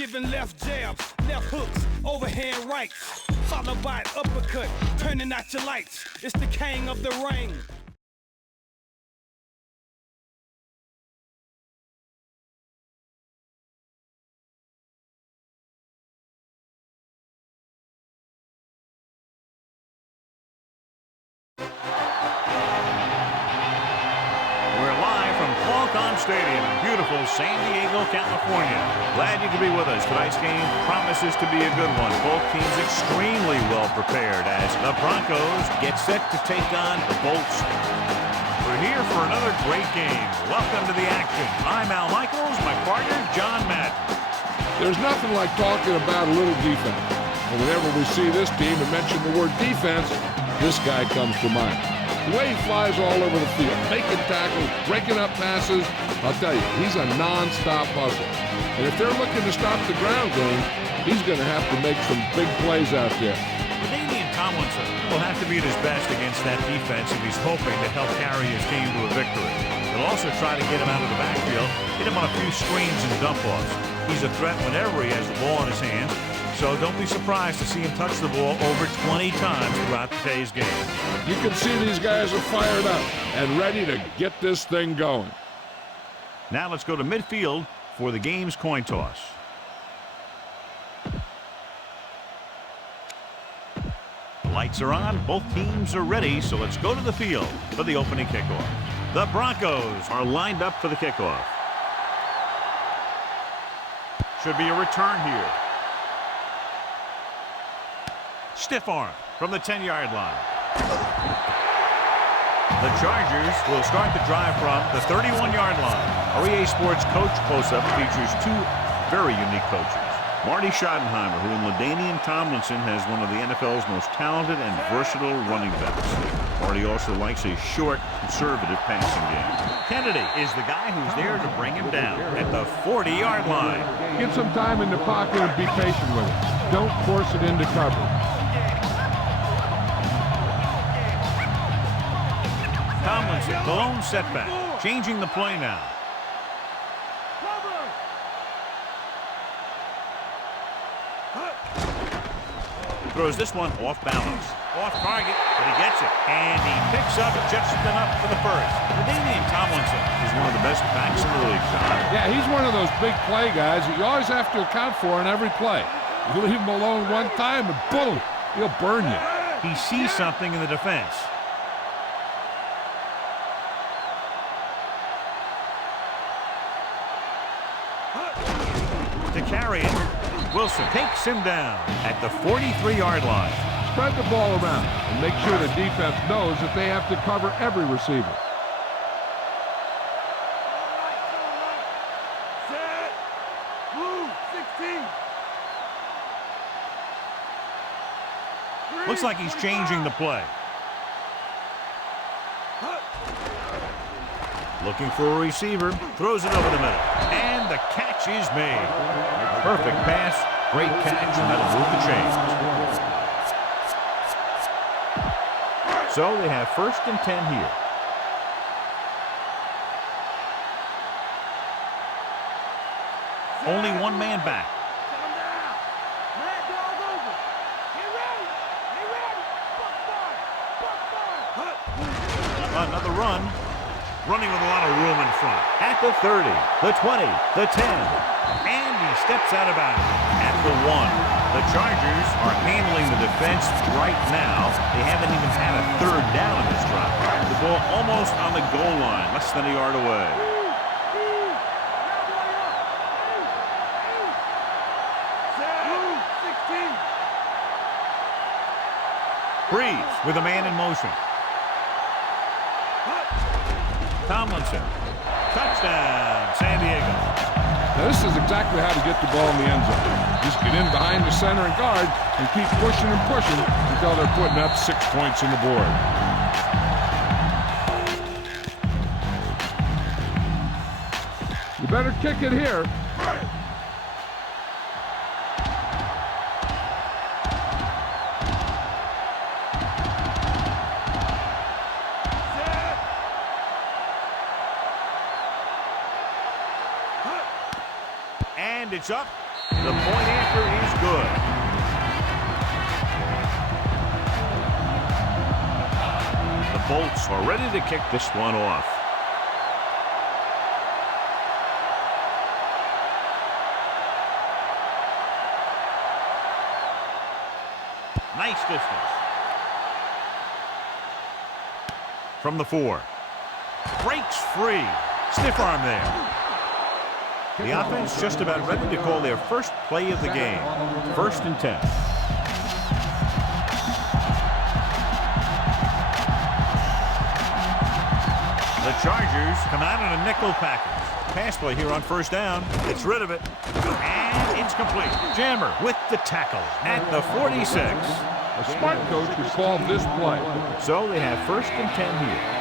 giving left jabs, left hooks, overhand rights, followed by an uppercut, turning out your lights. It's the king of the ring. Stadium in beautiful San Diego, California. Glad you could be with us. Tonight's game promises to be a good one. Both teams extremely well prepared as the Broncos get set to take on the Bolts. We're here for another great game. Welcome to the action. I'm Al Michaels, my partner, John Madden. There's nothing like talking about a little defense. And whenever we see this team and mention the word defense, this guy comes to mind. The way he flies all over the field, making tackles, breaking up passes, I'll tell you, he's a non-stop hustler. And if they're looking to stop the ground game, he's going to have to make some big plays out there. LaDainian Tomlinson will have to be at his best against that defense if he's hoping to help carry his team to a victory. They'll also try to get him out of the backfield, hit him on a few screens and dump-offs. He's a threat whenever he has the ball in his hands. So don't be surprised to see him touch the ball over 20 times throughout today's game. You can see these guys are fired up and ready to get this thing going. Now let's go to midfield for the game's coin toss. The lights are on. Both teams are ready, so let's go to the field for the opening kickoff. The Broncos are lined up for the kickoff. Should be a return here. Stiff arm from the 10-yard line. The Chargers will start the drive from the 31-yard line. Our EA Sports Coach Close-Up features two very unique coaches. Marty Schottenheimer, who in LaDainian Tomlinson has one of the NFL's most talented and versatile running backs. Marty also likes a short, conservative passing game. Kennedy is the guy who's there to bring him down at the 40-yard line. Get some time in the pocket and be patient with it. Don't force it into cover. Tomlinson, the lone setback, changing the play now. Throws this one off balance, off target, but he gets it, and he picks up just enough for the first. LaDainian Tomlinson is one of the best backs in the league, John. Yeah, he's one of those big play guys that you always have to account for in every play. You leave him alone one time, and boom, he'll burn you. He sees something in the defense. To carry it, Wilson takes him down at the 43-yard line. Spread the ball around and make sure the defense knows that they have to cover every receiver. Set. Move. 16. Looks like he's changing the play. Looking for a receiver, throws it over the middle, and the catch is made. Perfect pass, great catch, and that'll move the chains. So they have 1st and 10 here. Only one man back. Another run. Running with a lot of room in front. At the 30, the 20, the 10. And he steps out of bounds at the 1. The Chargers are handling the defense right now. They haven't even had a 3rd down in this drive. The ball almost on the goal line, less than a yard away. Brees with a man in motion. Tomlinson. Touchdown, San Diego. Now, this is exactly how to get the ball in the end zone. Just get in behind the center and guard and keep pushing and pushing until they're putting up 6 points on the board. You better kick it here. And it's up. The the point after is good. The Bolts are ready to kick this one off. Nice distance. From the 4. Breaks free. Stiff arm there. The offense just about ready to call their first play of the game. 1st and 10. The Chargers come out in a nickel package. Pass play here on 1st down. Gets rid of it. And it's complete. Jammer with the tackle at the 46. A smart coach would call this play. So they have 1st and 10 here.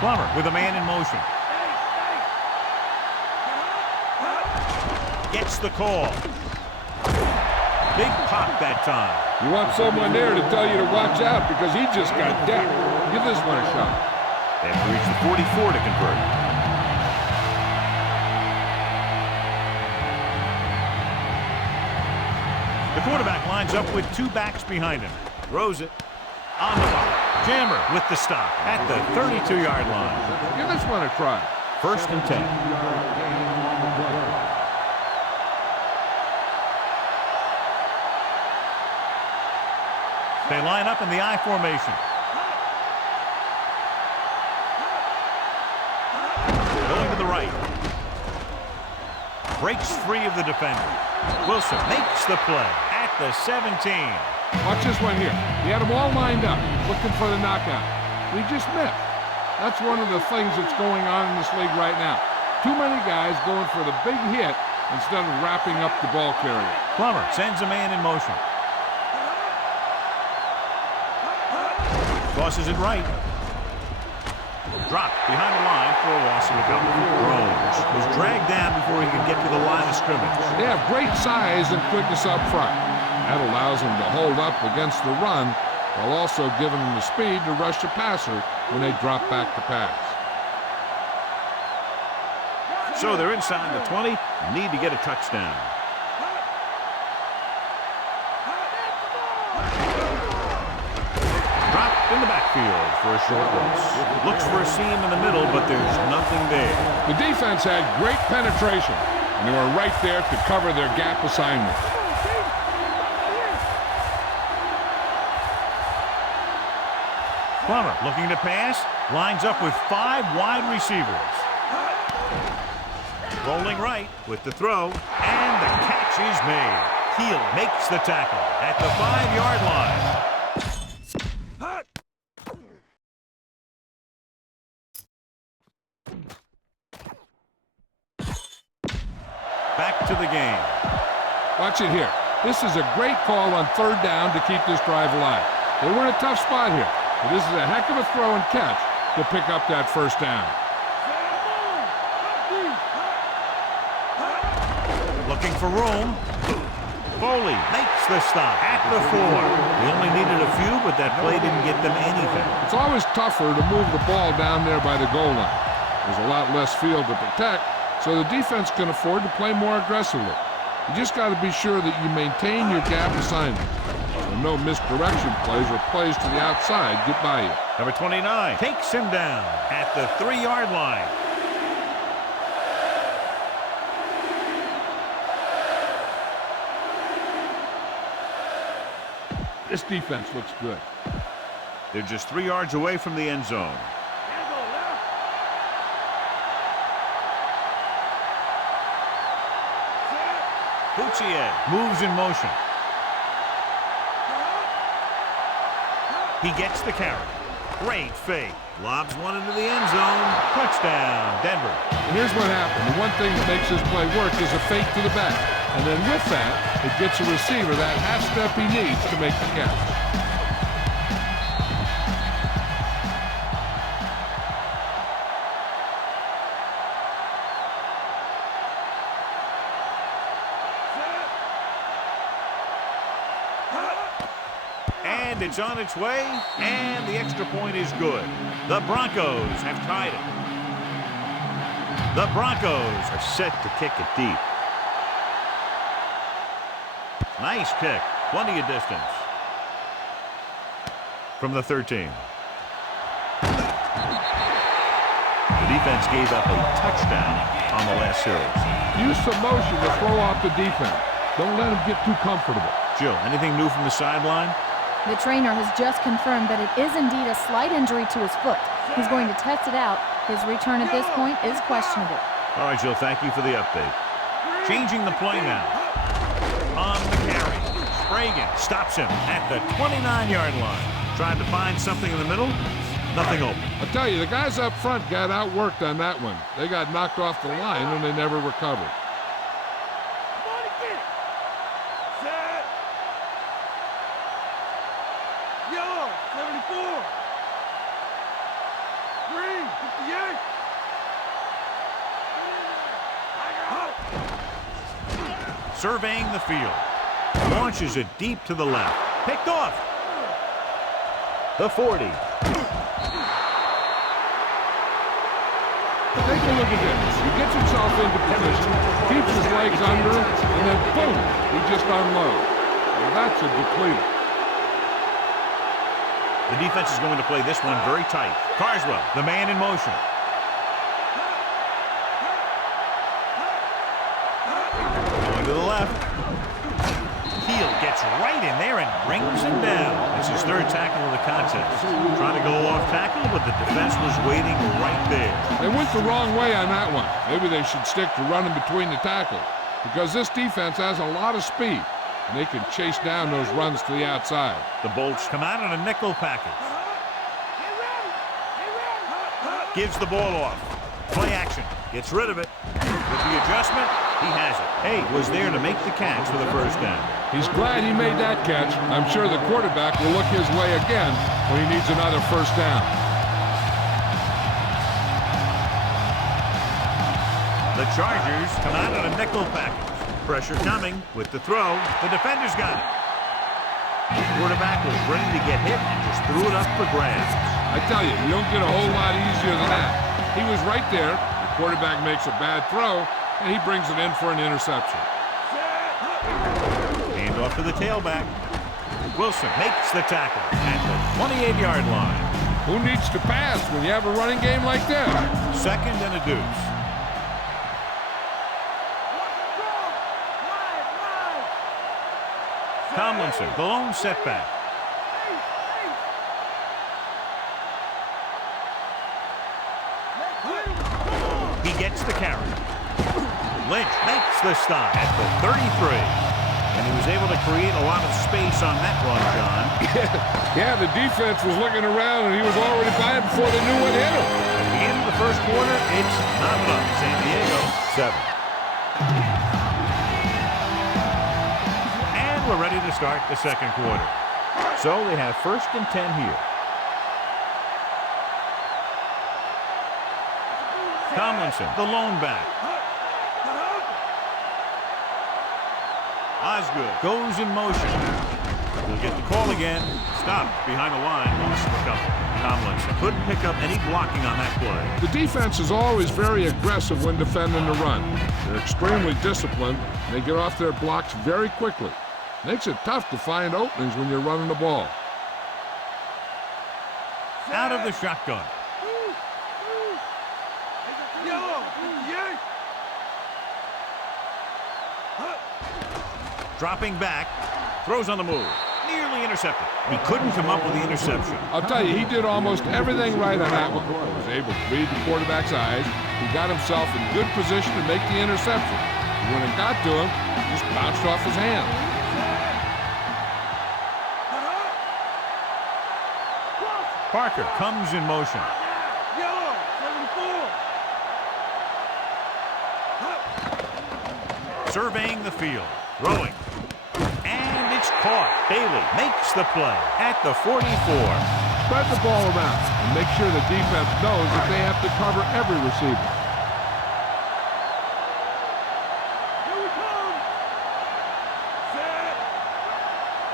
Plummer with a man in motion. Gets the call. Big pop that time. You want someone there to tell you to watch out because he just got decked. Give this one a shot. They have to reach the 44 to convert. The quarterback lines up with 2 backs behind him. Throws it on the block. Jammer with the stop at the 32-yard line. Give this one a try. 1st and 10. They line up in the I formation. Going to the right. Breaks free of the defender. Wilson makes the play at the 17. Watch this one here. He had them all lined up, looking for the knockout. He just missed. That's one of the things that's going on in this league right now. Too many guys going for the big hit instead of wrapping up the ball carrier. Plummer sends a man in motion. Tosses it right. Dropped behind the line for a loss of a couple. Jones was dragged down before he could get to the line of scrimmage. They have great size and quickness up front. That allows them to hold up against the run while also giving them the speed to rush the passer when they drop back to pass. So they're inside the 20, need to get a touchdown. Dropped in the backfield for a short loss. Looks for a seam in the middle, but there's nothing there. The defense had great penetration, and they were right there to cover their gap assignment. Plummer looking to pass, lines up with 5 wide receivers. Rolling right with the throw, and the catch is made. Heel makes the tackle at the 5-yard line. Back to the game. Watch it here. This is a great call on 3rd down to keep this drive alive. They were in a tough spot here, but this is a heck of a throw and catch to pick up that 1st down. Looking for room. Foley makes the stop at the 4. They only needed a few, but that play didn't get them anything. It's always tougher to move the ball down there by the goal line. There's a lot less field to protect, so the defense can afford to play more aggressively. You just got to be sure that you maintain your gap assignment, so no misdirection plays or plays to the outside get by you. Number 29 takes him down at the 3-yard line. This defense looks good. They're just 3 yards away from the end zone. Bouchier moves in motion. He gets the carry. Great fake. Lobs one into the end zone. Touchdown, Denver. And here's what happened. The one thing that makes this play work is a fake to the back. And then with that, it gets a receiver that half step he needs to make the catch. And it's on its way, and the extra point is good. The Broncos have tied it. The Broncos are set to kick it deep. Nice kick. Plenty of distance. From the 13. The defense gave up a touchdown on the last series. Use some motion to throw off the defense. Don't let them get too comfortable. Jill, anything new from the sideline? The trainer has just confirmed that it is indeed a slight injury to his foot. He's going to test it out. His return at this point is questionable. All right, Jill, thank you for the update. Changing the play now. On the carry. Spragan stops him at the 29-yard line. Tried to find something in the middle. Nothing open. I'll tell you, the guys up front got outworked on that one. They got knocked off the line and they never recovered. Yellow, 74. Green, 58. Surveying the field. Launches it deep to the left. Picked off. The 40. Take a look at this. He gets himself into position, keeps his legs under him, and then boom, he just unloads. Well, that's a depleter. The defense is going to play this one very tight. Carswell, the man in motion. Going to the left. Heel gets right in there and brings him down. It's his third tackle of the contest. Trying to go off tackle, but the defense was waiting right there. They went the wrong way on that one. Maybe they should stick to running between the tackles, because this defense has a lot of speed, and they can chase down those runs to the outside. The Bolts come out on a nickel package. Gives the ball off. Play action. Gets rid of it. With the adjustment, he has it. Hay was there to make the catch for the first down. He's glad he made that catch. I'm sure the quarterback will look his way again when he needs another first down. The Chargers come out on a nickel package. Pressure coming with the throw. The defender's got it. The quarterback was ready to get hit and just threw it up for grabs. I tell you, you don't get a whole lot easier than that. He was right there. The quarterback makes a bad throw, and he brings it in for an interception. Hand off to the tailback. Wilson makes the tackle at the 28-yard line. Who needs to pass when you have a running game like this? Second and a deuce. Tomlinson, the lone setback. He gets the carry. Lynch makes the stop at the 33. And he was able to create a lot of space on that run, John. Yeah, the defense was looking around, and he was already by it before they knew what hit him. At the end of the first quarter, it's not enough. San Diego, 7. And we're ready to start the second quarter. So they have first and 10 here. Tomlinson, the lone back. Osgood goes in motion. We'll get the call again. Stopped behind the line. Lost the couple. Tomlinson couldn't pick up any blocking on that play. The defense is always very aggressive when defending the run. They're extremely disciplined, and they get off their blocks very quickly. Makes it tough to find openings when you're running the ball. Out of the shotgun. Dropping back, throws on the move, nearly intercepted. He couldn't come up with the interception. I'll tell you, he did almost everything right on that one. He was able to read the quarterback's eyes. He got himself in good position to make the interception. And when it got to him, it just bounced off his hand. Parker comes in motion. Yellow, 74. Surveying the field, throwing. And it's caught. Bailey makes the play at the 44. Spread the ball around and make sure the defense knows that they have to cover every receiver. Here we come. Set.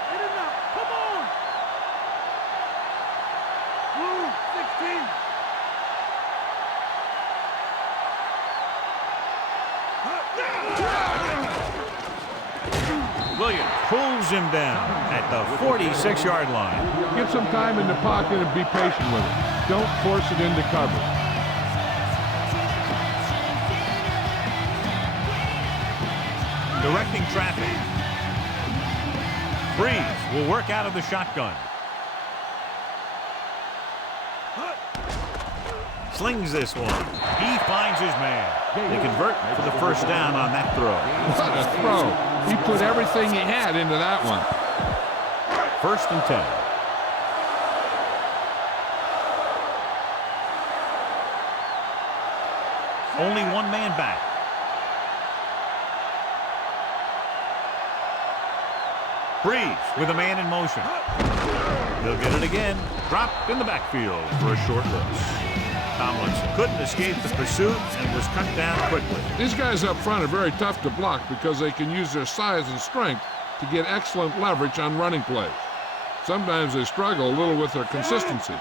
Get it now. Come on. Williams pulls him down at the 46-yard line. Get some time in the pocket and be patient with it. Don't force it into cover. Directing traffic. Brees will work out of the shotgun. Slings this one. He finds his man. They convert for the first down on that throw. What a throw. He put everything he had into that one. 1st and 10. Only one man back. Brees with a man in motion. They'll get it again. Dropped in the backfield for a short loss. Tomlinson couldn't escape the pursuit and was cut down quickly. These guys up front are very tough to block because they can use their size and strength to get excellent leverage on running plays. Sometimes they struggle a little with their consistency,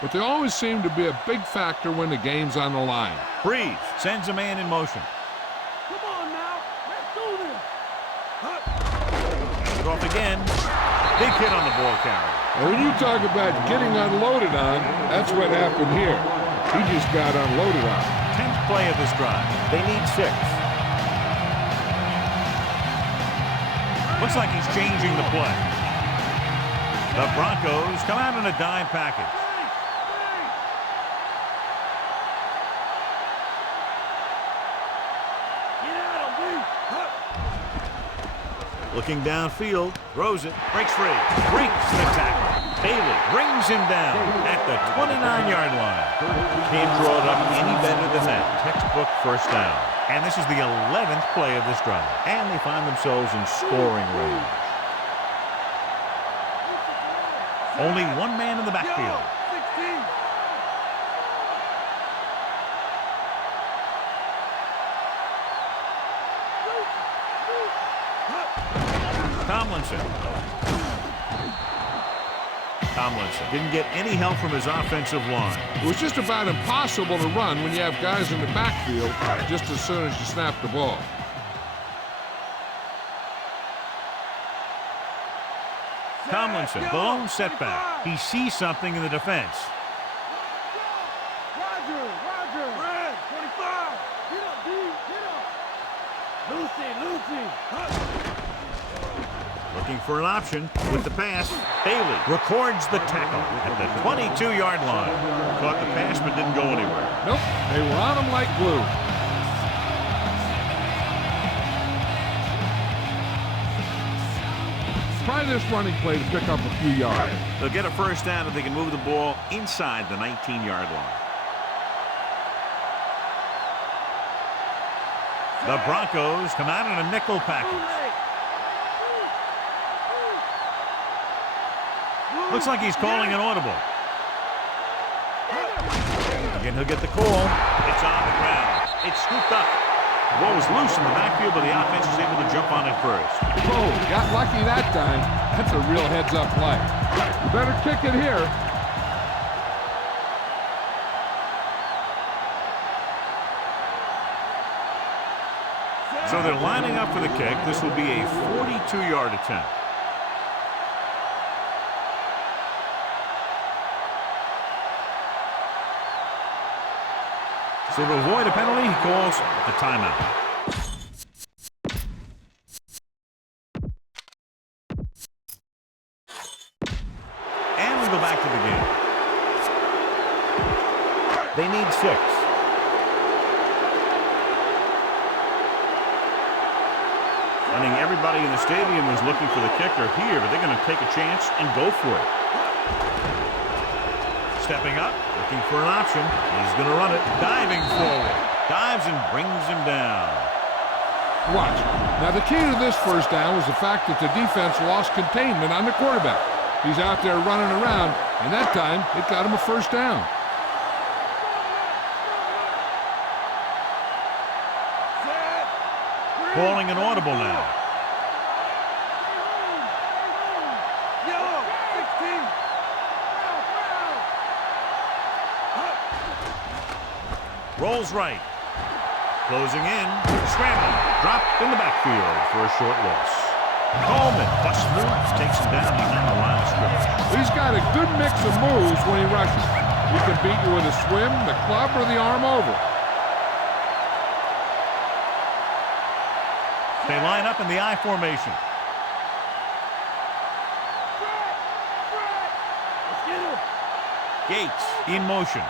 but they always seem to be a big factor when the game's on the line. Brees sends a man in motion. Come on now, let's do this. Off again. Big hit on the ball carrier. And when you talk about getting unloaded on, that's what happened here. He just got unloaded on. 10th play of this drive. They need 6. Looks like he's changing the play. The Broncos come out in a dime package. Looking downfield, throws it, breaks free, breaks the tackle. Bailey brings him down at the 29-yard line. Can't draw it up any better than that. Textbook first down. And this is the 11th play of this drive. And they find themselves in scoring range. Only one man in the backfield. Tomlinson didn't get any help from his offensive line. It was just about impossible to run when you have guys in the backfield just as soon as you snap the ball. Tomlinson, the lone setback. He sees something in the defense. Roger. Red, 25. Get up, D. Get up. Lucy. Looking for an option with the pass. Bailey records the tackle at the 22-yard line. Caught the pass but didn't go anywhere. Nope, they were on him like glue. Try this running play to pick up a few yards. They'll get a first down if they can move the ball inside the 19-yard line. The Broncos come out in a nickel package. Looks like he's calling an audible. Again, he'll get the call. It's on the ground. It's scooped up. The ball was loose in the backfield, but the offense was able to jump on it first. Oh, got lucky that time. That's a real heads-up play. You better kick it here. So they're lining up for the kick. This will be a 42-yard attempt. So to avoid a penalty, he calls a timeout. And we go back to the game. They need 6. I think everybody in the stadium was looking for the kicker here, but they're going to take a chance and go for it. Stepping up, looking for an option. He's going to run it. Diving forward. Dives and brings him down. Watch. Now, the key to this first down was the fact that the defense lost containment on the quarterback. He's out there running around, and that time, it got him a first down. Calling an audible now. Rolls right. Closing in. Scrambling. Drop in the backfield for a short loss. Coleman busts through. Takes him down behind the line of scrimmage. He's got a good mix of moves when he rushes. He can beat you with a swim, the club, or the arm over. They line up in the I formation. Gates in motion.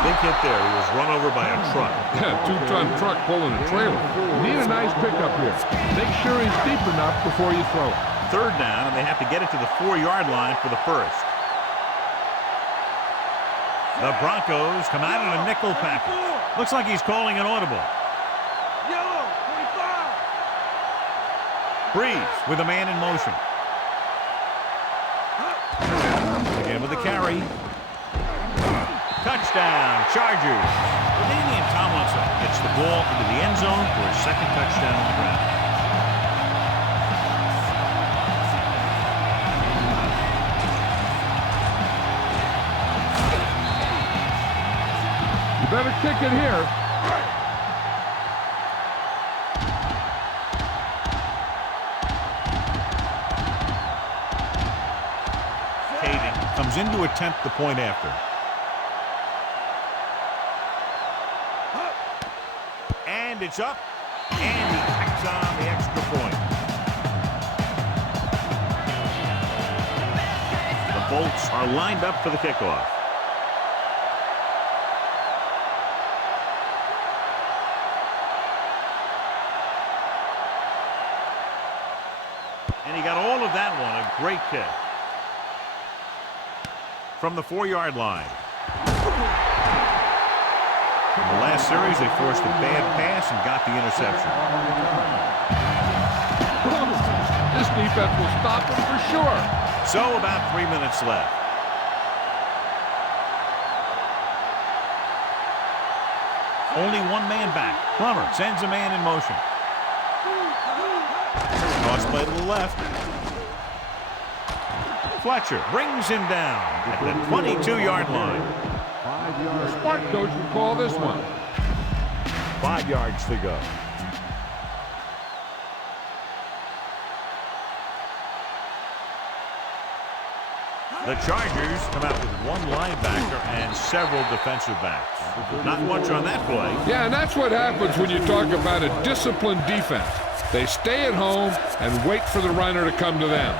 Big hit there. He was run over by a truck. Yeah, two-ton truck pulling a trailer. Need a nice pickup here. Make sure he's deep enough before you throw it. Third down, and they have to get it to the 4-yard line for the first. The Broncos come out in a nickel package. Looks like he's calling an audible. Yellow, 25. Brees with a man in motion. Again with the carry. Touchdown, Chargers. LaDainian Tomlinson gets the ball into the end zone for his second touchdown on the ground. You better kick it here. Caden comes in to attempt the point after. And it's up, and he tacks on the extra point. The Bolts are lined up for the kickoff. And he got all of that one, a great kick. From the 4-yard line. In the last series, they forced a bad pass and got the interception. This defense will stop him for sure. So about 3 minutes left. Only one man back. Plummer sends a man in motion. Toss play to the left. Fletcher brings him down at the 22-yard line. The smart coach would call this one. 5 yards to go. The Chargers come out with one linebacker and several defensive backs. Not much on that play. Yeah, and that's what happens when you talk about a disciplined defense. They stay at home and wait for the runner to come to them.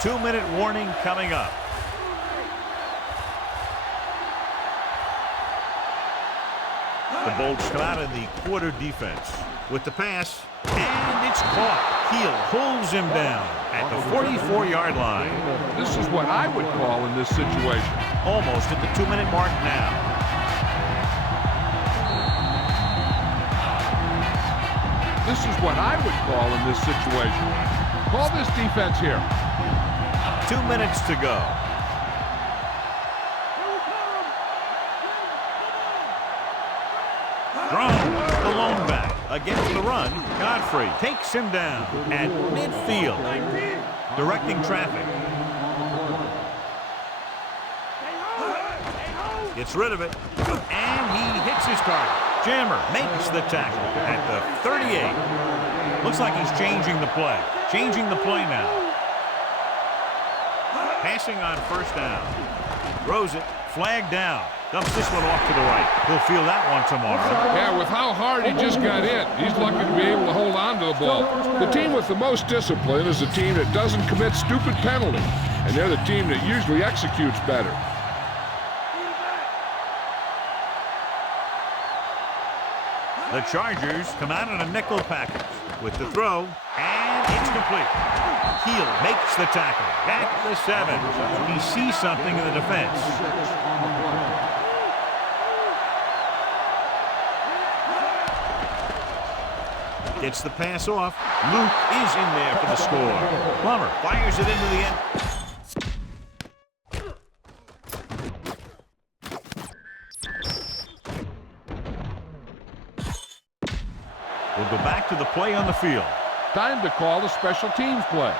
2-minute warning coming up. The Bolts come out in the quarter defense with the pass, and it's caught. Heel pulls him down at the 44-yard line. This is what I would call in this situation. Almost at the 2-minute mark now. This is what I would call in this situation. Call this defense here. 2 minutes to go. Drone, the lone back. Against the run, Godfrey takes him down at midfield, directing traffic. Gets rid of it, and he hits his target. Jammer makes the tackle at the 38. Looks like he's changing the play. Changing the play now. Passing on first down. Throws it, flag down. Dumps this one off to the right. He'll feel that one tomorrow. Yeah, with how hard he just got hit, he's lucky to be able to hold on to the ball. The team with the most discipline is the team that doesn't commit stupid penalties, and they're the team that usually executes better. The Chargers come out in a nickel package with the throw, and it's complete. Heel makes the tackle at the 7. He sees something in the defense. Gets the pass off. Luke is in there for the score. Plummer fires it into the end. We'll go back to the play on the field. Time to call the special teams play.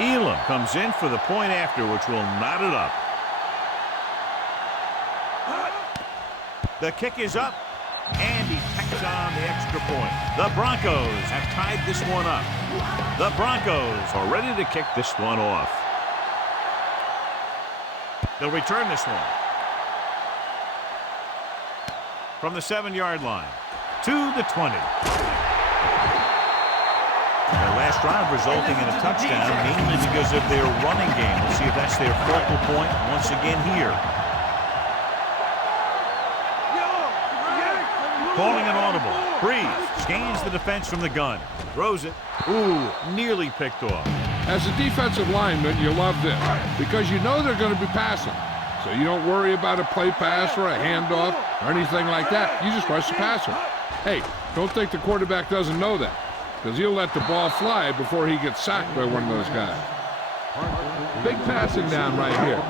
Elam comes in for the point after, which will knot it up. The kick is up, and he pecks on the extra point. The Broncos have tied this one up. The Broncos are ready to kick this one off. They'll return this one from the 7-yard line to the 20. Their last drive resulting in a touchdown, mainly because of their running game. We'll see if that's their focal point once again here. Calling an audible. Brees scans the defense from the gun. Throws it. Ooh, nearly picked off. As a defensive lineman, you love this because you know they're going to be passing. So you don't worry about a play pass or a handoff or anything like that. You just rush the passer. Hey, don't think the quarterback doesn't know that because he'll let the ball fly before he gets sacked by one of those guys. Big passing down right here.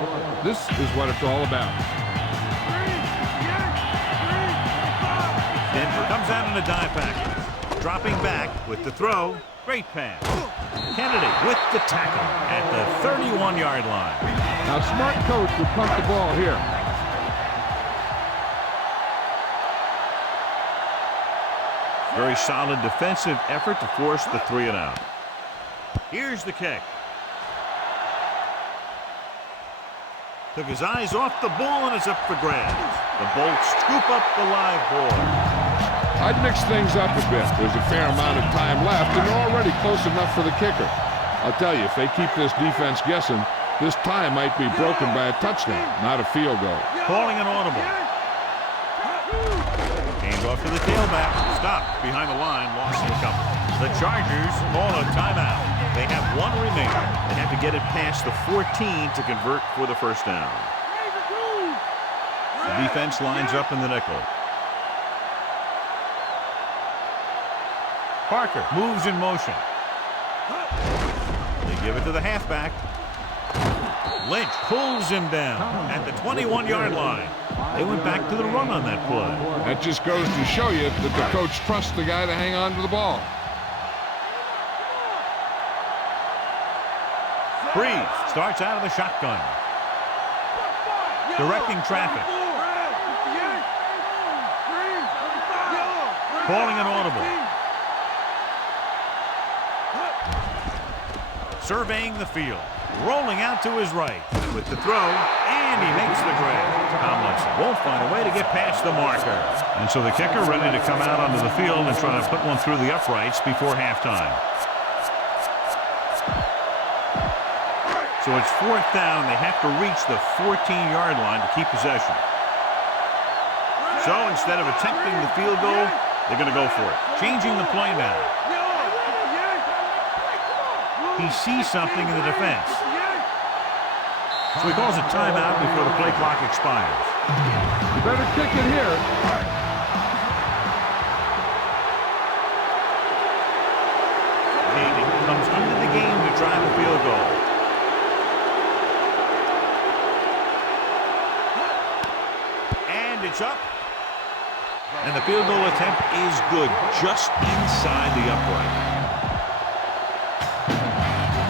This is what it's all about. Denver comes out in a dive package. Dropping back with the throw. Great pass. Kennedy with the tackle at the 31-yard line. Now, smart coach would punt the ball here. Very solid defensive effort to force the 3-and-out. Here's the kick. Took his eyes off the ball, and it's up for grabs. The Bolts scoop up the live ball. I'd mix things up a bit. There's a fair amount of time left, and they're already close enough for the kicker. I'll tell you, if they keep this defense guessing, this tie might be broken by a touchdown, not a field goal. Calling an audible. Hand off to the tailback. Stopped behind the line, lost the couple. The Chargers call a timeout. They have one remaining. They have to get it past the 14 to convert for the first down. The defense lines up in the nickel. Parker moves in motion. They give it to the halfback. Lynch pulls him down at the 21-yard line. They went back to the run on that play. That just goes to show you that the coach trusts the guy to hang on to the ball. Brees starts out of the shotgun. Directing traffic. Calling an audible. Surveying the field. Rolling out to his right with the throw, and he makes the grab. Tomlinson won't find a way to get past the marker. And so the kicker ready to come out onto the field and try to put one through the uprights before halftime. So it's 4th down. They have to reach the 14-yard line to keep possession. So instead of attempting the field goal, they're going to go for it. Changing the play now. He sees something in the defense. So he calls a timeout before the play clock expires. You better kick it here. Hayden comes into the game to try the field goal. And it's up. And the field goal attempt is good, just inside the upright.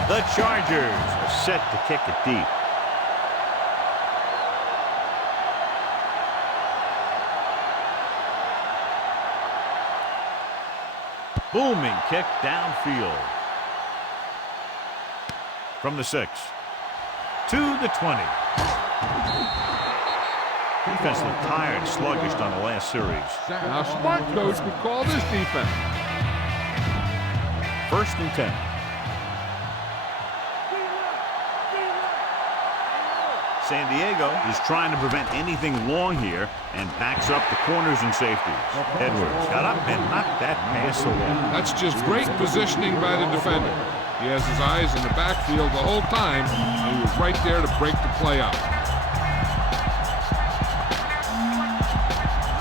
The Chargers are set to kick it deep. Booming kick downfield. From the 6 to the 20. Defense looked tired and sluggish on the last series. Now, smart coach would call this defense. 1st and 10. San Diego is trying to prevent anything long here and backs up the corners and safeties. Edwards got up and knocked that pass away. That's just great positioning by the defender. He has his eyes in the backfield the whole time, and he was right there to break the play up.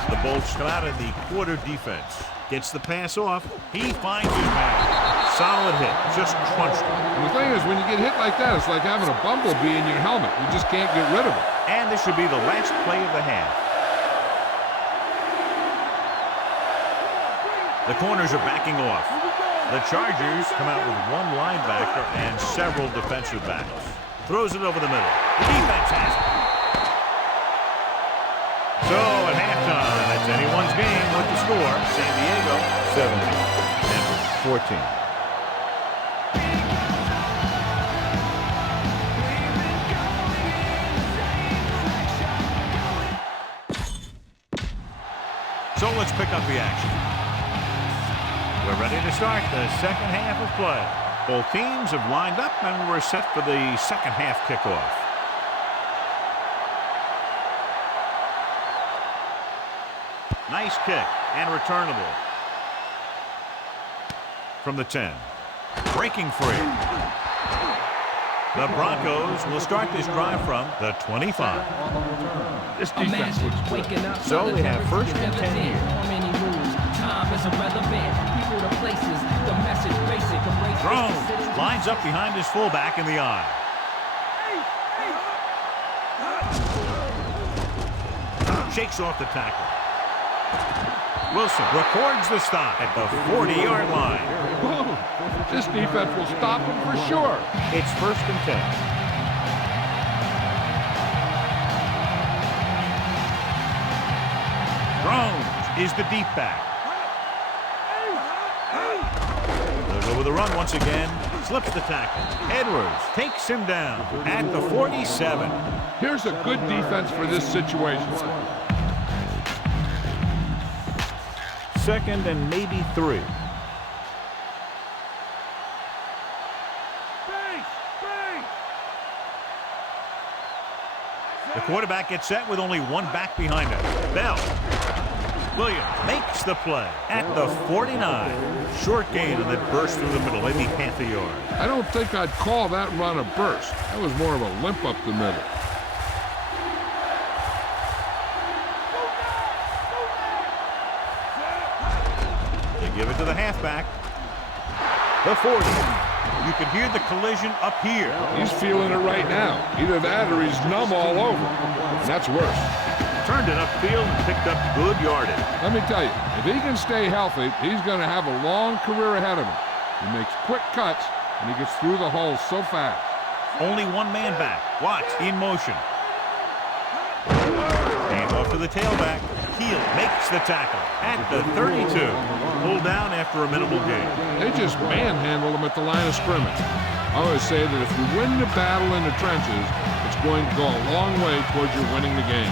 The Bolts come out of the quarter defense. Gets the pass off. He finds his man. Solid hit. Just crunched him. And the thing is, when you get hit like that, it's like having a bumblebee in your helmet. You just can't get rid of it. And this should be the last play of the half. The corners are backing off. The Chargers come out with one linebacker and several defensive backs. Throws it over the middle. The defense has it. So at halftime, it's anyone's game with the score. San Diego 70, Denver 14. So let's pick up the action. We're ready to start the second half of play. Both teams have lined up and we're set for the second half kickoff. Nice kick and returnable. From the 10. Breaking free. The Broncos will start this drive from the 25. This defense looks good. So they have first and 10 here. Thrown. Lines up behind his fullback in the eye. Shakes off the tackle. Wilson records the stop at the 40-yard line. This defense will stop him for sure. It's first and 10. Jones is the deep back. They'll go with the run once again. Slips the tackle. Edwards takes him down at the 47. Here's a good defense for this situation. Second and maybe 3. The quarterback gets set with only one back behind him. Bell. Williams makes the play at the 49. Short gain and that burst through the middle, maybe half a yard. I don't think I'd call that run a burst. That was more of a limp up the middle. They give it to the halfback. The 40. You can hear the collision up here. He's feeling it right now. Either that or he's numb all over. And that's worse. Turned it upfield and picked up good yardage. Let me tell you, if he can stay healthy, he's going to have a long career ahead of him. He makes quick cuts, and he gets through the hole so fast. Only one man back. Watts in motion. Hand off to the tailback. Heel makes the tackle at the 32. Pulled down after a minimal gain. They just manhandle him at the line of scrimmage. I always say that if you win the battle in the trenches, it's going to go a long way towards you winning the game.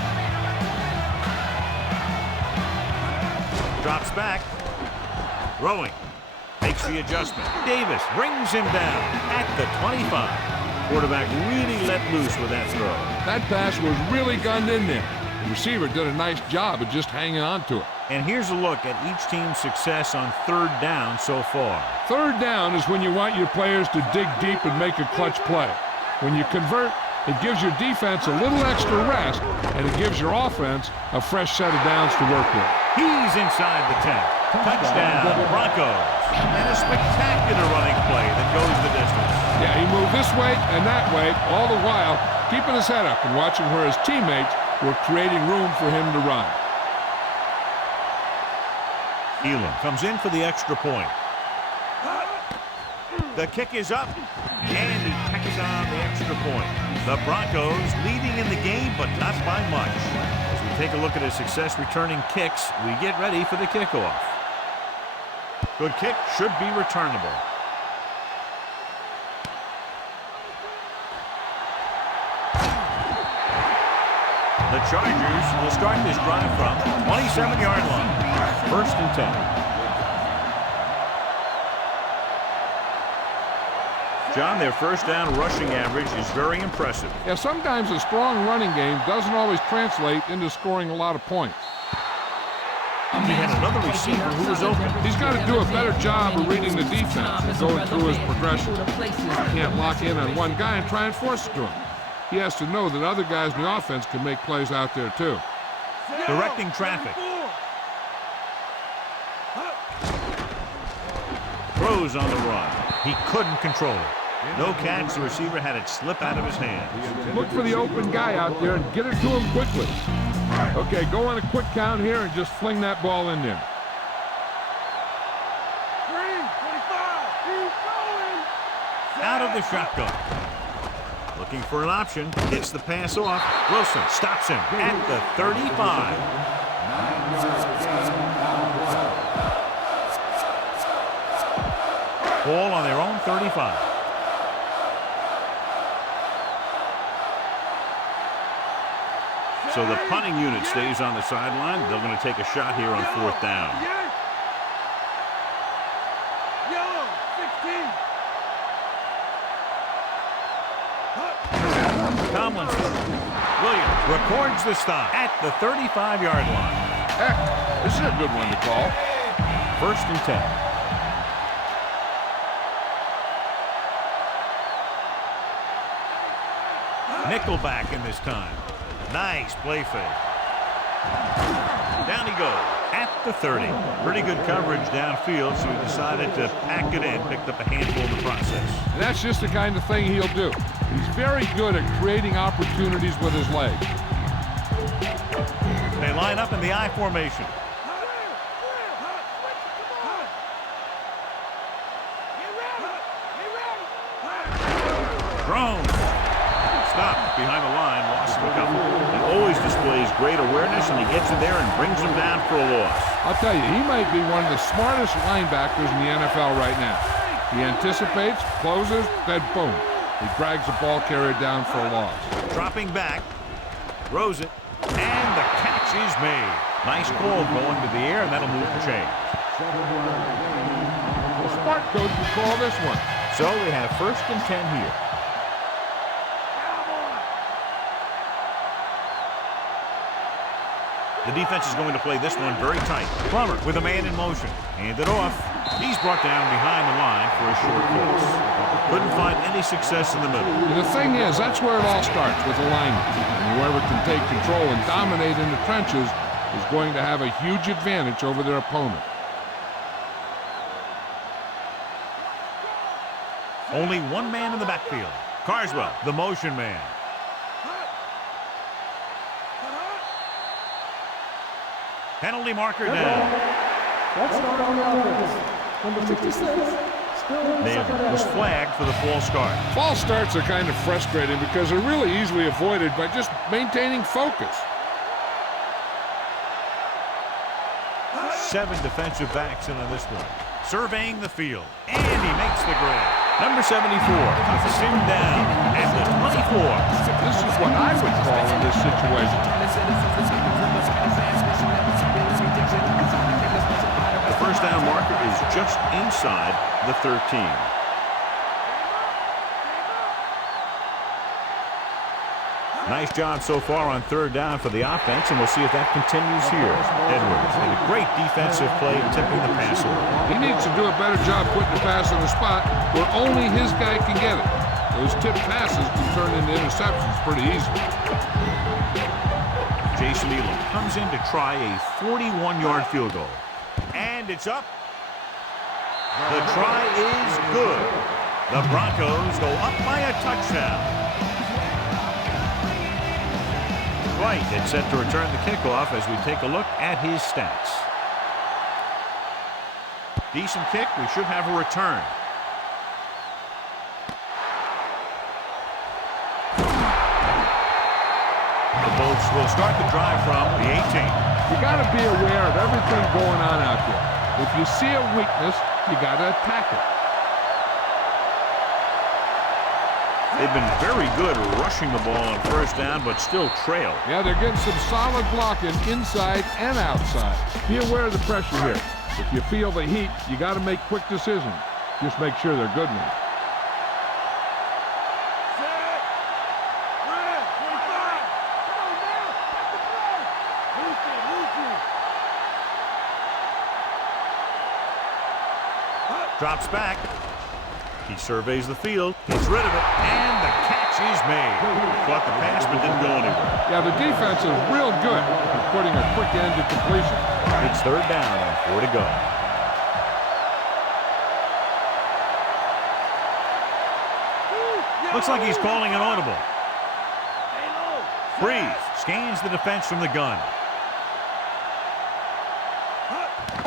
Drops back. Throwing. Makes the adjustment. Davis brings him down at the 25. Quarterback really let loose with that throw. That pass was really gunned in there. The receiver did a nice job of just hanging on to it. And here's a look at each team's success on third down so far. Third down is when you want your players to dig deep and make a clutch play. When you convert, it gives your defense a little extra rest, and it gives your offense a fresh set of downs to work with. He's inside the 10. Touchdown, Broncos. And a spectacular running play that goes the distance. Yeah, he moved this way and that way, all the while keeping his head up and watching where his teammates were creating room for him to run. Elam comes in for the extra point. The kick is up, and he tacks on the extra point. The Broncos leading in the game, but not by much. As we take a look at his success returning kicks, we get ready for the kickoff. Good kick, should be returnable. The Chargers will start this drive from 27-yard line. First and 10. John, their first down rushing average is very impressive. Yeah, sometimes a strong running game doesn't always translate into scoring a lot of points. He had another receiver who was open. He's got to do a better job of reading the defense and going through his progression. He can't lock in on one guy and try and force it to him. He has to know that other guys in the offense can make plays out there too. Directing traffic. Throws on the run. He couldn't control it. No catch. The receiver had it slip out of his hands. Look for the open guy out there and get it to him quickly. Okay, go on a quick count here and just fling that ball in there. out of the shotgun. Looking for an option. Gets the pass off. Wilson stops him at the 35. Ball on their own 35. So the punting unit stays on the sideline. They're going to take a shot here on 4th down. Tomlinson. Williams records the stop at the 35-yard line. Heck, this is a good one to call. 1st and 10. Nickelback in this time. Nice play fake. Down he goes at the 30. Pretty good coverage downfield, so he decided to pack it in, picked up a handful in the process. And that's just the kind of thing he'll do. He's very good at creating opportunities with his legs. They line up in the I formation. Drone. Stop behind the line, lost a couple. He always displays great awareness, and he gets in there and brings him down for a loss. I'll tell you, he might be one of the smartest linebackers in the NFL right now. He anticipates, closes, then boom. He drags the ball carrier down for a loss. Dropping back, throws it, and the catch is made. Nice call going to the air, and that'll move the chains. The smart coach will call this one. So they have 1st and 10 here. The defense is going to play this one very tight. Plummer with a man in motion. Handed off. He's brought down behind the line for a short pass. Couldn't find any success in the middle. And the thing is, that's where it all starts, with alignment. And whoever can take control and dominate in the trenches is going to have a huge advantage over their opponent. Only one man in the backfield. Carswell, the motion man. Penalty marker down. That's not on the offense. Number 56. Nailed was flagged for the false start. False starts are kind of frustrating because they're really easily avoided by just maintaining focus. 7 defensive backs in on this one. Surveying the field. And he makes the grab. Number 74 cuts him down at the 24. This is what I would call in this situation. The 1st down marker is just inside the 13. Nice job so far on 3rd down for the offense, and we'll see if that continues here. Edwards made a great defensive play, tipping the pass away. He needs to do a better job putting the pass in the spot where only his guy can get it. Those tipped passes can turn into interceptions pretty easily. Jason Elam comes in to try a 41-yard field goal. And it's up. The try is good. The Broncos go up by a touchdown. White is set to return the kickoff as we take a look at his stats. Decent kick. We should have a return. The Bolts will start the drive from the 18. You got to be aware of everything going on out there. If you see a weakness, you got to attack it. They've been very good rushing the ball on 1st down, but still trail. Yeah, they're getting some solid blocking inside and outside. Be aware of the pressure here. If you feel the heat, you got to make quick decisions. Just make sure they're good ones. Drops back. He surveys the field, gets rid of it, and the catch is made. Caught the pass, but didn't go anywhere. Yeah, the defense is real good at putting a quick end to completion. It's 3rd down and 4 to go. Looks like he's calling an audible. Brees scans the defense from the gun.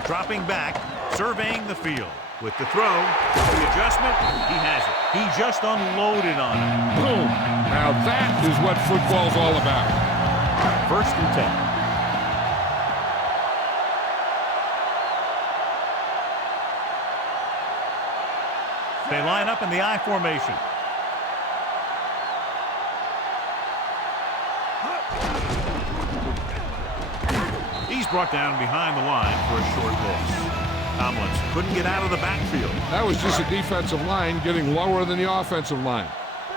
Dropping back, surveying the field. With the throw, the adjustment, he has it. He just unloaded on it. Boom. Now that is what football's all about. 1st and 10. They line up in the I formation. He's brought down behind the line for a short loss. Tomlinson couldn't get out of the backfield. That was just a defensive line getting lower than the offensive line.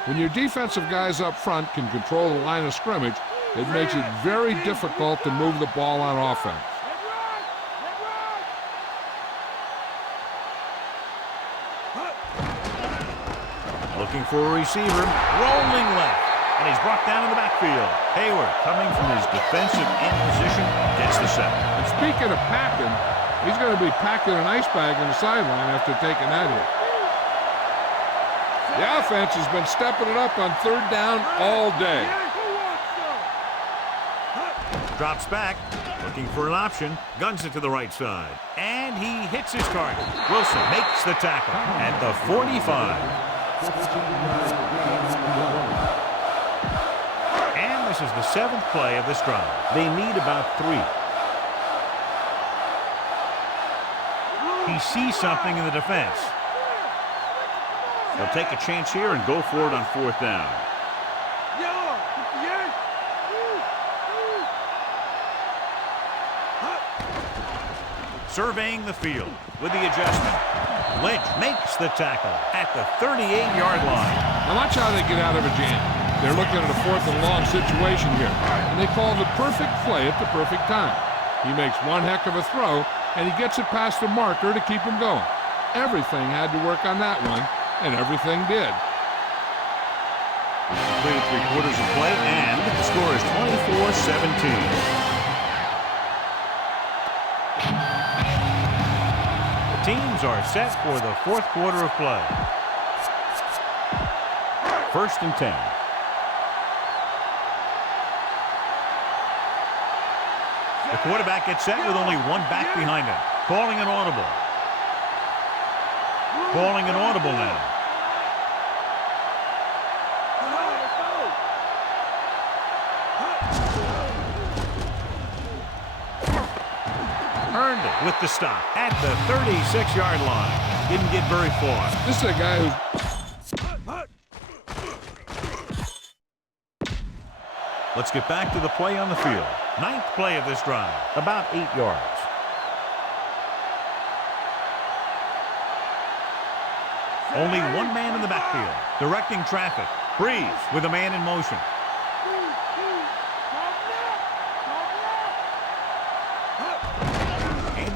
When your defensive guys up front can control the line of scrimmage, it makes it very difficult to move the ball on offense. Looking for a receiver, rolling left, and he's brought down in the backfield. Hayward, coming from his defensive end position, gets the sack. And speaking of packing, he's going to be packing an ice bag on the sideline after taking that hit. The offense has been stepping it up on 3rd down all day. Drops back, looking for an option, guns it to the right side, and he hits his target. Wilson makes the tackle at the 45. And this is the 7th play of this drive. They need about 3. He sees something in the defense. They'll take a chance here and go for it on 4th down. Surveying the field with the adjustment. Lynch makes the tackle at the 38-yard line. Now watch how they get out of a jam. They're looking at a 4th and long situation here, and they call the perfect play at the perfect time. He makes one heck of a throw, and he gets it past the marker to keep him going. Everything had to work on that one, and everything did. Completed 3/4 of play, and the score is 24-17. Teams are set for the 4th quarter of play. 1st and 10. The quarterback gets set with only one back behind him. Calling an audible. Calling an audible now. Earned it with the stop at the 36-yard line. Didn't get very far. This is a guy who's... Let's get back to the play on the field. 9th play of this drive. About 8 yards. Only one man in the backfield. Directing traffic. Brees with a man in motion.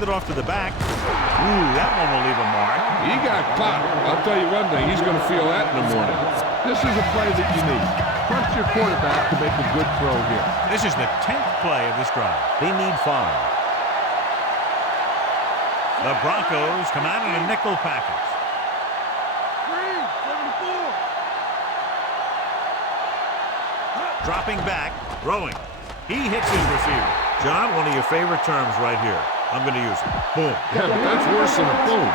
It off to the back. Ooh, that one will leave a mark. He got caught. I'll tell you one thing, he's going to feel that in the morning. This is a play that you need. Trust your quarterback to make a good throw here. This is the 10th play of this drive. They need 5. The Broncos come out in a nickel package. 3-7-4. Dropping back, throwing. He hits his receiver. John, one of your favorite terms right here. I'm going to use it. Boom. Yeah, but that's worse than a boom.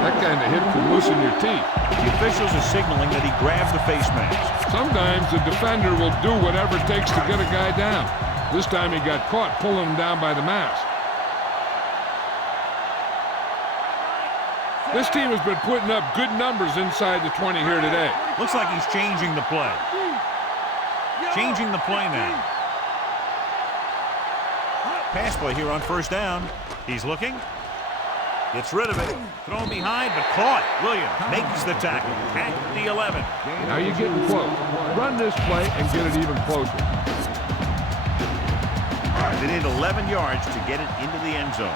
That kind of hit can loosen your teeth. The officials are signaling that he grabbed the face mask. Sometimes the defender will do whatever it takes to get a guy down. This time he got caught pulling him down by the mask. This team has been putting up good numbers inside the 20 here today. Looks like he's changing the play. Changing the play now. Pass play here on 1st down. He's looking. Gets rid of it. Thrown behind, but caught. Williams makes the tackle at the 11. Now you're getting close. Run this play and get it even closer. They need 11 yards to get it into the end zone.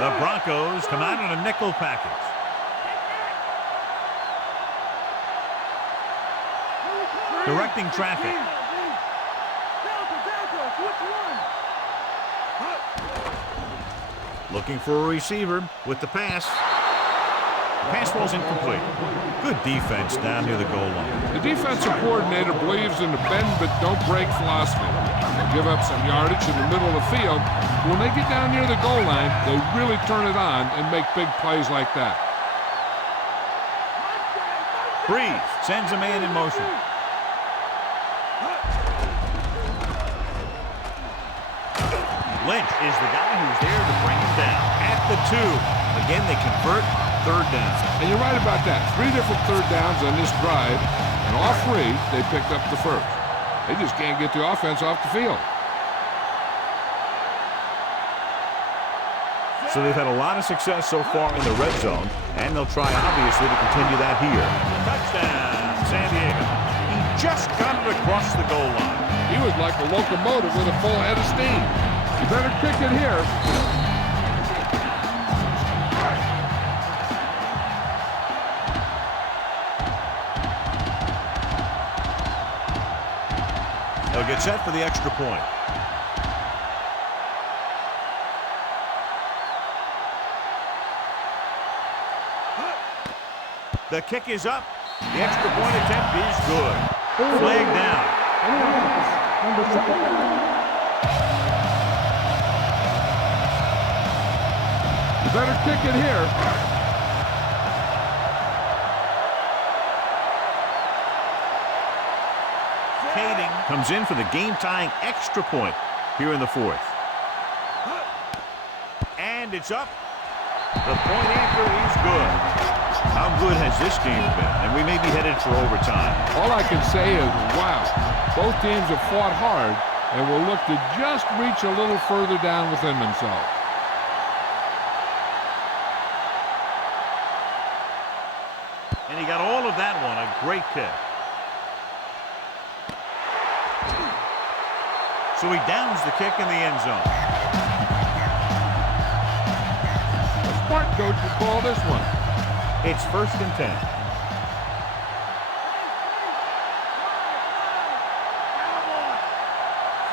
The Broncos come out in a nickel package. Directing traffic. Looking for a receiver with the pass. Pass ball's incomplete. Good defense down near the goal line. The defensive coordinator believes in the bend but don't break philosophy. They'll give up some yardage in the middle of the field. When they get down near the goal line, they really turn it on and make big plays like that. Brees sends a man in motion. Lynch is the guy who's there to bring him down. At the 2. Again, they convert third down. And you're right about that. 3 different third downs on this drive, and all 3, they picked up the first. They just can't get the offense off the field. So they've had a lot of success so far in the red zone, and they'll try, obviously, to continue that here. Touchdown, San Diego. He just got it across the goal line. He was like a locomotive with a full head of steam. You better kick it here. They'll get set for the extra point. The kick is up. The extra point attempt is good. Flag down. Number 7. You better kick it here. Kading comes in for the game-tying extra point here in the 4th. And it's up. The point after is good. How good has this game been? And we may be headed for overtime. All I can say is, wow. Both teams have fought hard and will look to just reach a little further down within themselves. And he got all of that one. A great kick. So he downs the kick in the end zone. A smart coach would call this one. It's 1st and 10.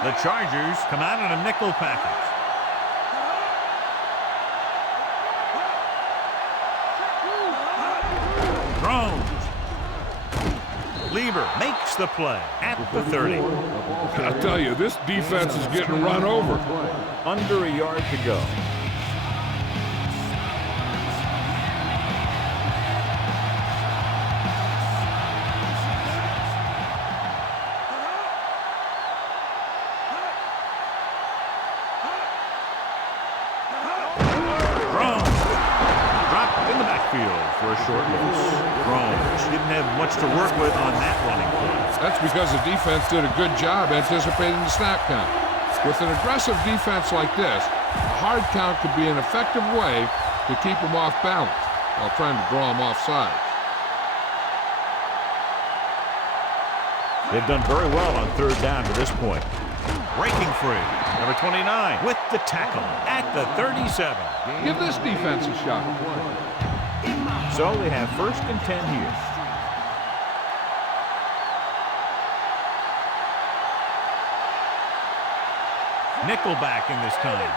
The Chargers come out in a nickel package. Throws. Lieber makes the play at the 30. I'll tell you, this defense is getting run over. Under a yard to go. For a short loss. Broncos didn't have much to work with on that running play. That's because the defense did a good job anticipating the snap count. With an aggressive defense like this, a hard count could be an effective way to keep them off balance while trying to draw them off sides. They've done very well on 3rd down to this point. Breaking free. Number 29 with the tackle at the 37. Give this defense a shot. So they have 1st and 10 here. Nickelback in this time.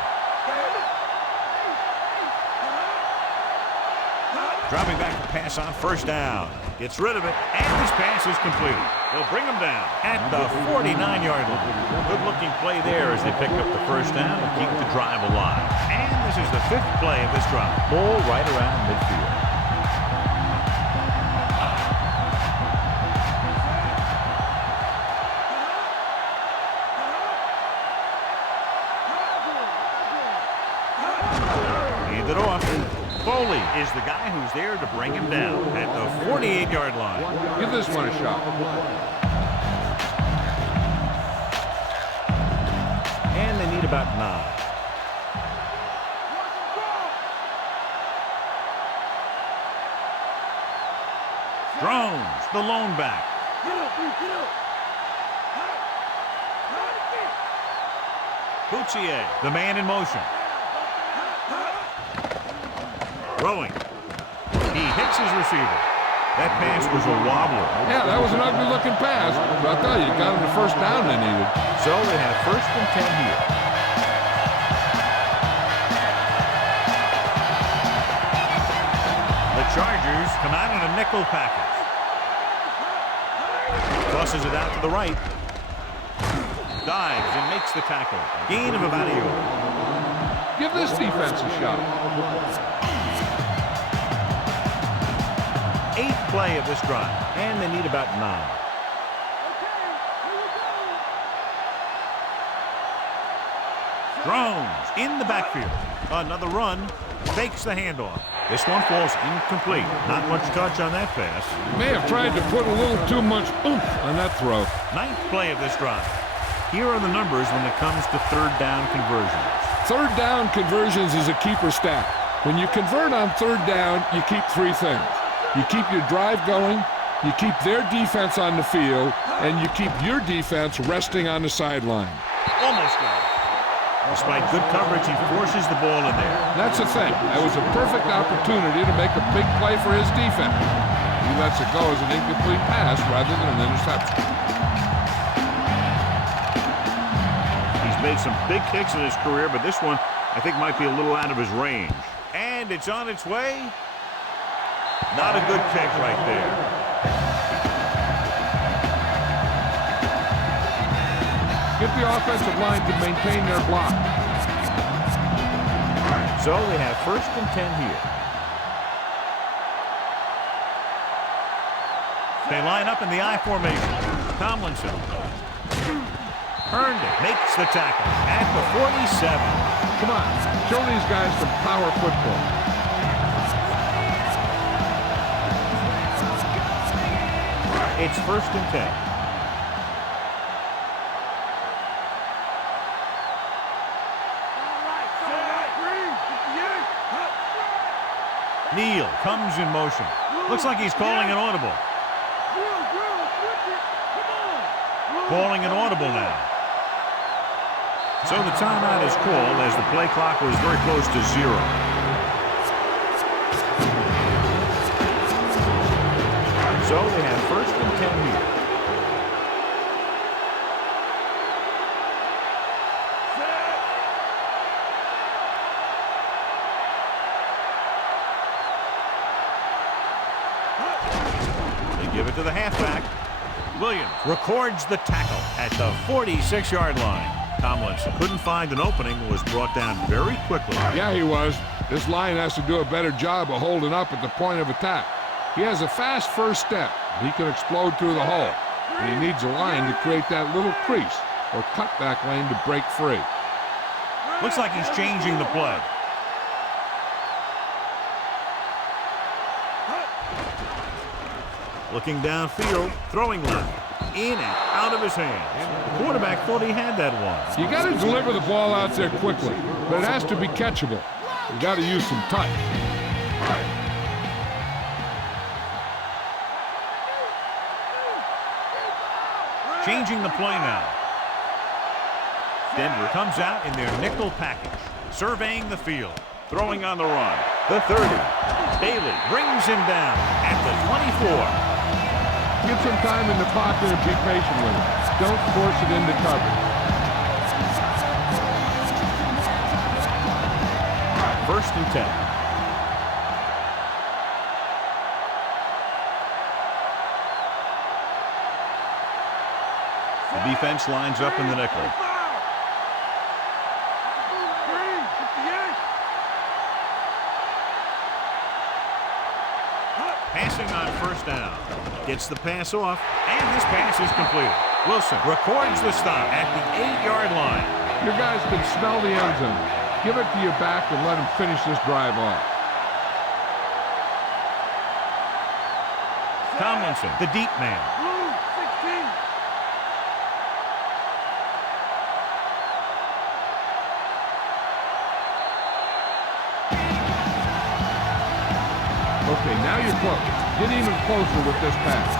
Dropping back to pass on 1st down. Gets rid of it, and this pass is completed. They'll bring him down at the 49-yard line. Good-looking play there as they pick up the 1st down and keep the drive alive. And this is the 5th play of this drive. Ball right around midfield. Hand it off. Foley is the guy who's there to bring him down at the 48-yard line. Give this one a shot. And they need about 9. Drones, the lone back. Boutier, the man in motion. Throwing. He hits his receiver. That pass was a wobbler. Yeah, that was an ugly-looking pass. But I'll tell you, got him the 1st down they needed. So they have 1st and 10 here. The Chargers come out in a nickel package. Tosses it out to the right. Dives and makes the tackle. Gain of about a yard. Give this defense a shot. 8th play of this drive, and they need about 9. Drones in the backfield. Another run. Fakes the handoff. This one falls incomplete. Not much touch on that pass. May have tried to put a little too much oomph on that throw. 9th play of this drive. Here are the numbers when it comes to third down conversions. Third down conversions is a keeper stat. When you convert on third down, you keep 3 things. You keep your drive going, you keep their defense on the field, and you keep your defense resting on the sideline. Almost got it. Despite good coverage, he forces the ball in there. That's the thing. That was a perfect opportunity to make a big play for his defense. He lets it go as an incomplete pass rather than an interception. He's made some big kicks in his career, but this one, I think, might be a little out of his range. And it's on its way. Not a good kick right there. Get the offensive line to maintain their block. So they have 1st and 10 here. They line up in the I formation. Tomlinson. Earned it. Makes the tackle at the 47. Come on, show these guys some power football. It's 1st and 10. Neal comes in motion. Looks like he's calling an audible. Calling an audible now. So the timeout is called as the play clock was very close to 0. So they have 1st and 10 here. Give it to the halfback. Williams records the tackle at the 46-yard line. Tomlinson couldn't find an opening, was brought down very quickly. Yeah, he was. This line has to do a better job of holding up at the point of attack. He has a fast first step. He can explode through the hole. And he needs a line to create that little crease or cutback lane to break free. Looks like he's changing the play. Looking downfield, throwing left, in and out of his hands. The quarterback thought he had that one. You got to deliver the ball out there quickly, but it has to be catchable. You got to use some touch. Changing the play now. Denver comes out in their nickel package, surveying the field, throwing on the run. The 30. Bailey brings him down at the 24. Give some time in the pocket and be patient with it. Don't force it into coverage. 1st and 10. The defense lines up in the nickel. Passing on 1st down. Gets the pass off, and this pass is completed. Wilson records the stop at the 8-yard line. Your guys can smell the end zone. Give it to your back and let him finish this drive off. Tomlinson, the deep man. Okay, now you're close. Get even closer with this pass.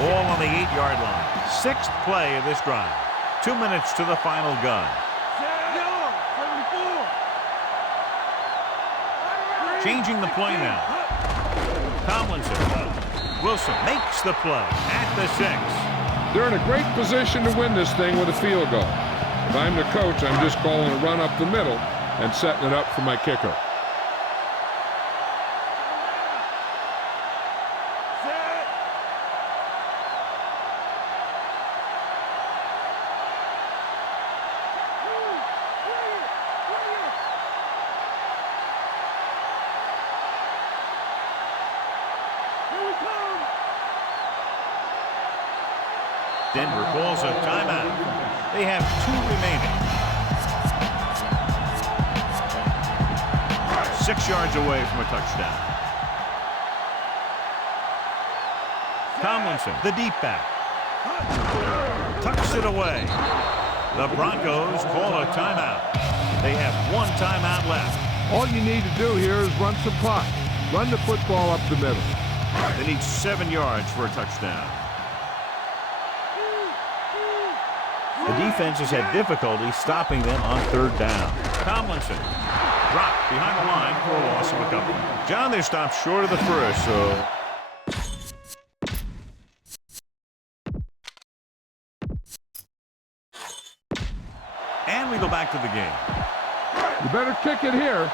Ball on the 8-yard line. 6th play of this drive. 2 minutes to the final gun. Changing the play now. Tomlinson. Wilson makes the play at the 6. They're in a great position to win this thing with a field goal. If I'm the coach, I'm just calling a run up the middle and setting it up for my kicker. Denver calls a timeout. They have 2 remaining. 6 yards away from a touchdown. Tomlinson, the deep back. Tucks it away. The Broncos call a timeout. They have 1 timeout left. All you need to do here is run some clock. Run the football up the middle. They need 7 yards for a touchdown. The defense has had difficulty stopping them on 3rd down. Tomlinson dropped behind the line for a loss of a couple. John, they're stopped short of the first, so... And we go back to the game. You better kick it here.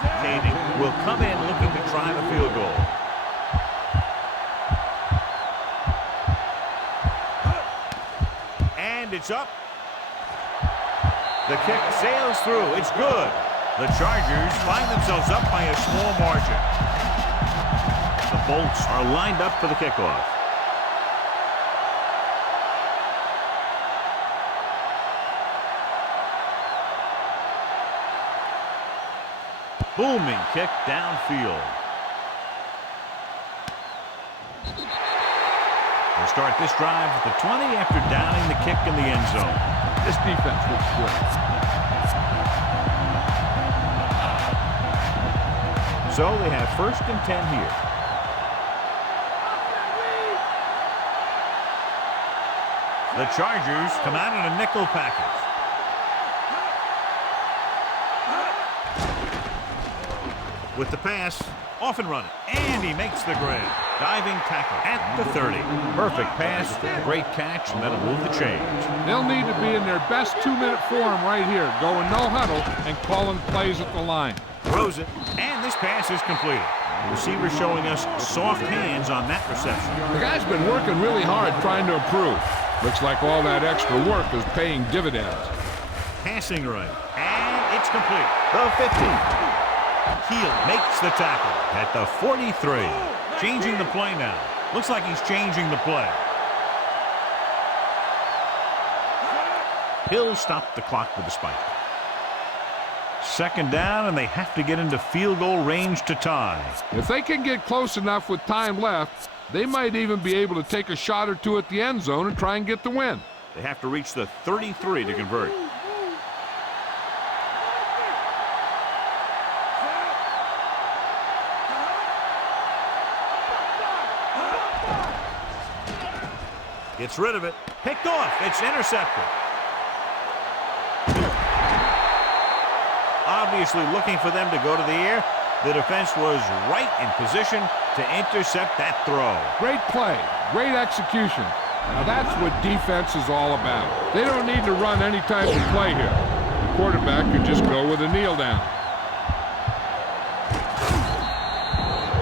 Koenig will come in looking to try the field goal. And it's up. The kick sails through. It's good. The Chargers find themselves up by a small margin. The Bolts are lined up for the kickoff. Booming kick downfield. They'll start this drive at the 20 after downing the kick in the end zone. This defense looks good. So they have 1st and 10 here. The Chargers come out in a nickel package. With the pass, off and running, and he makes the grab. Diving tackle at the 30. Perfect pass, great catch, and that'll move the change. They'll need to be in their best 2-minute form right here, going no huddle and calling plays at the line. Throws it, and this pass is completed. The receiver showing us soft hands on that reception. The guy's been working really hard trying to improve. Looks like all that extra work is paying dividends. Passing right, and it's complete. The 50. Heel makes the tackle at the 43. Changing the play now. Looks like he's changing the play. He'll stop the clock with a spike. 2nd down, and they have to get into field goal range to tie. If they can get close enough with time left, they might even be able to take a shot or two at the end zone and try and get the win. They have to reach the 33 to convert. Gets rid of it. Picked off. It's intercepted. Obviously looking for them to go to the air. The defense was right in position to intercept that throw. Great play. Great execution. Now that's what defense is all about. They don't need to run any type of play here. The quarterback could just go with a kneel down.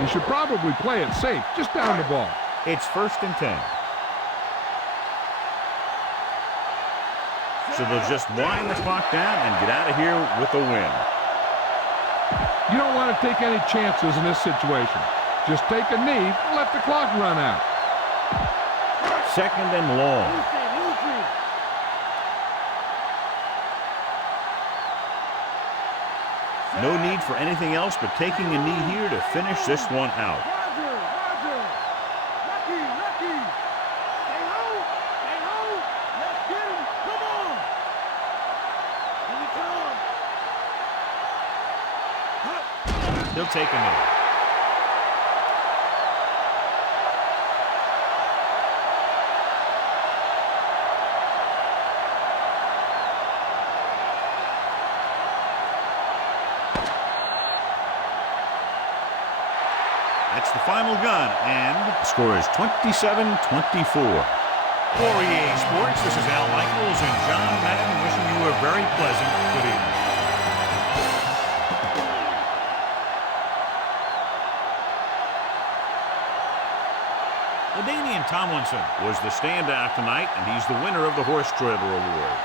You should probably play it safe. Just down the ball. It's 1st and 10. So they'll just wind the clock down and get out of here with a win. You don't want to take any chances in this situation. Just take a knee and let the clock run out. 2nd and long. No need for anything else but taking a knee here to finish this one out. He'll take a knee. That's the final gun, and the score is 27-24. For EA Sports, this is Al Michaels and John Madden wishing you a very pleasant good evening. LaDainian Tomlinson was the standout tonight, and he's the winner of the Horse Trailer Award.